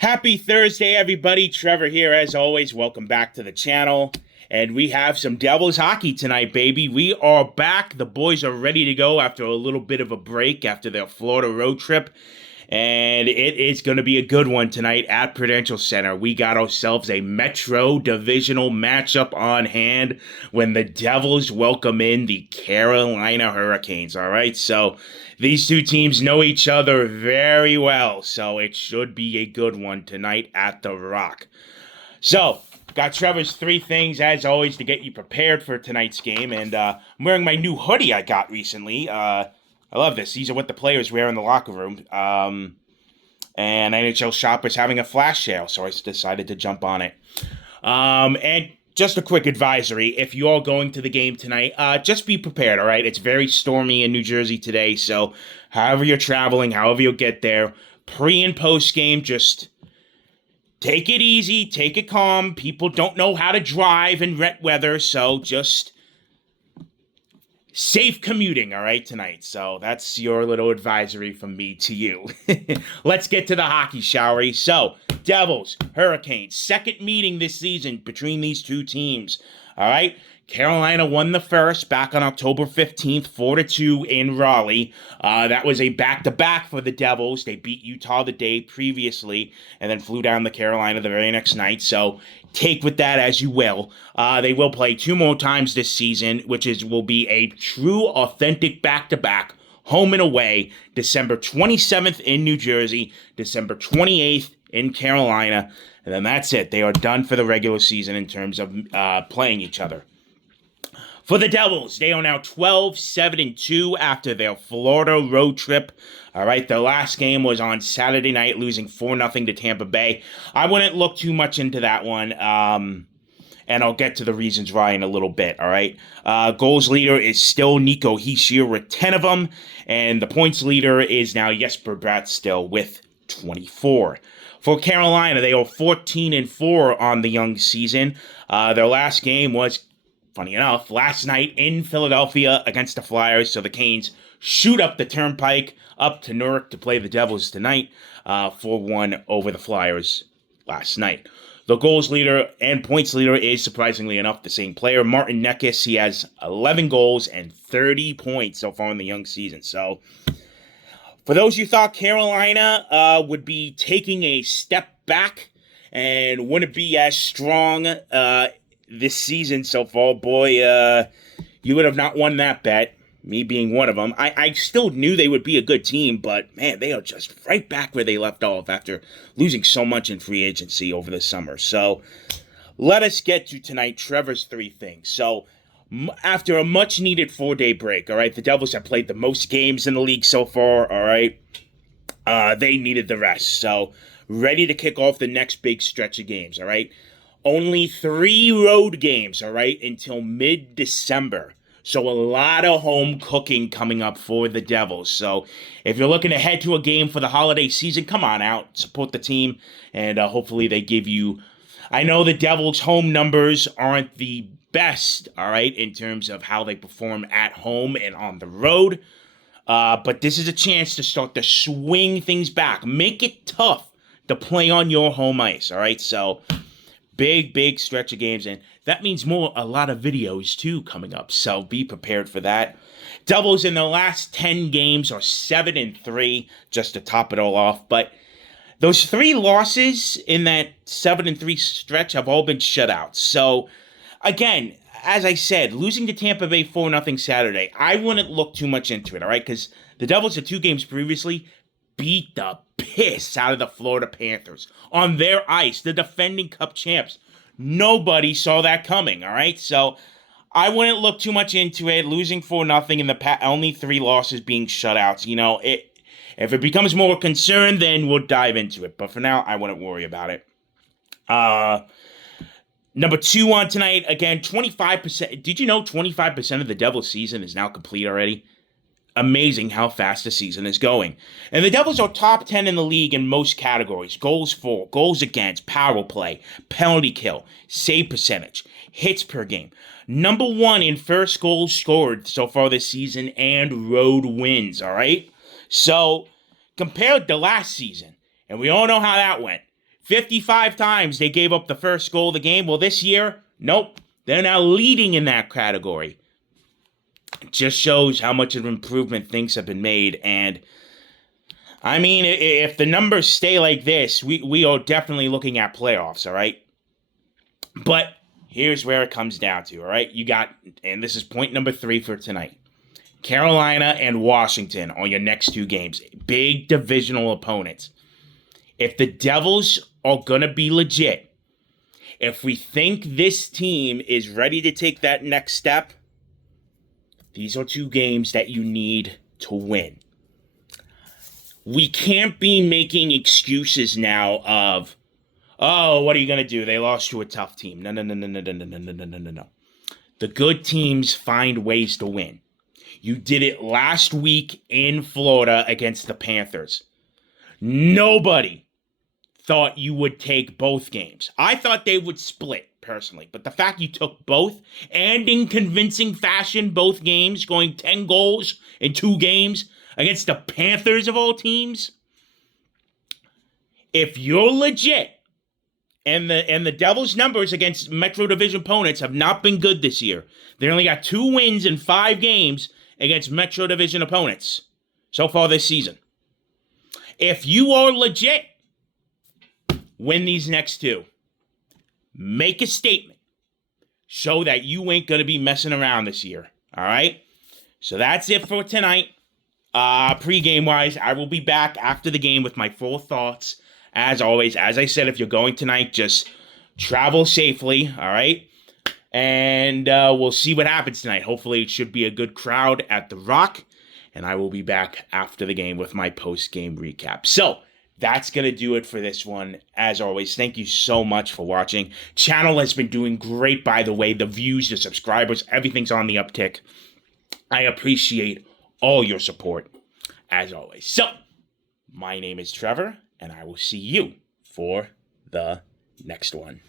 Happy Thursday, everybody. Trevor here, as always. Welcome back to the channel. And we have some Devils hockey tonight, baby. We are back. The boys are ready to go after a little bit of a break after their Florida road trip. And it is going to be a good one tonight at Prudential Center. We got ourselves a Metro divisional matchup on hand when the Devils welcome in the Carolina Hurricanes, all right? So these two teams know each other very well, so it should be a good one tonight at the Rock. So, got Trevor's three things, as always, to get you prepared for tonight's game. And I'm wearing my new hoodie I got recently. I love this. These are what the players wear in the locker room. And NHL Shop is having a flash sale, so I decided to jump on it. And just a quick advisory. If you are going to the game tonight, just be prepared, all right? It's very stormy in New Jersey today, so however you're traveling, however you'll get there, pre- and post-game, just take it easy, take it calm. People don't know how to drive in wet weather, so just safe commuting, all right, tonight. So that's your little advisory from me to you. Let's get to the hockey, shall we? So, Devils, Hurricanes, second meeting this season between these two teams, all right? Carolina won the first back on October 15th, 4-2 in Raleigh. That was a back-to-back for the Devils. They beat Utah the day previously and then flew down to Carolina the very next night. So take with that as you will. They will play two more times this season, will be a true, authentic back-to-back, home and away, December 27th in New Jersey, December 28th in Carolina, and then that's it. They are done for the regular season in terms of playing each other. For the Devils, they are now 12-7-2 after their Florida road trip. All right, their last game was on Saturday night, losing 4-0 to Tampa Bay. I wouldn't look too much into that one, and I'll get to the reasons why in a little bit, all right? Goals leader is still Nico Hischier with 10 of them, and the points leader is now Jesper Bratt still with 24. For Carolina, they are 14-4 on the young season. Their last game was, funny enough, last night in Philadelphia against the Flyers. So the Canes shoot up the turnpike up to Newark to play the Devils tonight, 4-1 over the Flyers last night. The goals leader and points leader is, surprisingly enough, the same player, Martin Necas. He has 11 goals and 30 points so far in the young season. So for those who thought Carolina would be taking a step back and wouldn't be as strong this season so far, boy, you would have not won that bet, me being one of them. I still knew they would be a good team, but, man, they are just right back where they left off after losing so much in free agency over the summer. So let us get to tonight, Trevor's three things. So after a much-needed four-day break, all right, the Devils have played the most games in the league so far, all right? They needed the rest, so ready to kick off the next big stretch of games, all right? Only 3 road games, all right, until mid-December. So a lot of home cooking coming up for the Devils. So if you're looking to head to a game for the holiday season, come on out, support the team, and hopefully they give you... I know the Devils' home numbers aren't the best, all right, in terms of how they perform at home and on the road. But this is a chance to start to swing things back. Make it tough to play on your home ice, all right? So... big stretch of games, and that means a lot of videos too coming up, so be prepared for that. Devils in the last 10 games are 7-3, just to top it all off, but those 3 losses in that 7-3 stretch have all been shutouts. So, again, as I said, losing to Tampa Bay 4-0 Saturday, I wouldn't look too much into it, all right, because the Devils at 2 games previously beat the piss out of the Florida Panthers on their ice, the defending Cup champs. Nobody saw that coming, all right? So I wouldn't look too much into it. Losing 4-0 and only 3 losses being shutouts, if it becomes more concern, then we'll dive into it. But for now, I wouldn't worry about it. Number 2 on tonight, again, 25%. Did you know 25% of the Devils season is now complete already? Amazing how fast the season is going. And the Devils are top 10 in the league in most categories. Goals for, goals against, power play, penalty kill, save percentage, hits per game. Number 1 in first goals scored so far this season and road wins, all right? So, compared to last season, and we all know how that went, 55 times they gave up the first goal of the game. Well, this year, nope. They're now leading in that category. It just shows how much of an improvement things have been made. And, I mean, if the numbers stay like this, we are definitely looking at playoffs, all right? But here's where it comes down to, all right? You got, and this is point number 3 for tonight, Carolina and Washington on your next 2 games. Big divisional opponents. If the Devils are going to be legit, if we think this team is ready to take that next step, these are 2 games that you need to win. We can't be making excuses now of, oh, what are you going to do? They lost to a tough team. No. The good teams find ways to win. You did it last week in Florida against the Panthers. Nobody thought you would take both games. I thought they would split, personally. But the fact you took both, and in convincing fashion, both games, going 10 goals in 2 games against the Panthers of all teams, if you're legit, and the Devils' numbers against Metro Division opponents have not been good this year. They only got 2 wins in 5 games against Metro Division opponents so far this season. If you are legit, win these next 2. Make a statement. Show that you ain't going to be messing around this year. All right? So that's it for tonight. Pre-game-wise, I will be back after the game with my full thoughts. As always, as I said, if you're going tonight, just travel safely, all right? And we'll see what happens tonight. Hopefully, it should be a good crowd at The Rock. And I will be back after the game with my post-game recap. So, that's going to do it for this one. As always, thank you so much for watching. Channel has been doing great, by the way. The views, the subscribers, everything's on the uptick. I appreciate all your support, as always. So, my name is Trevor, and I will see you for the next one.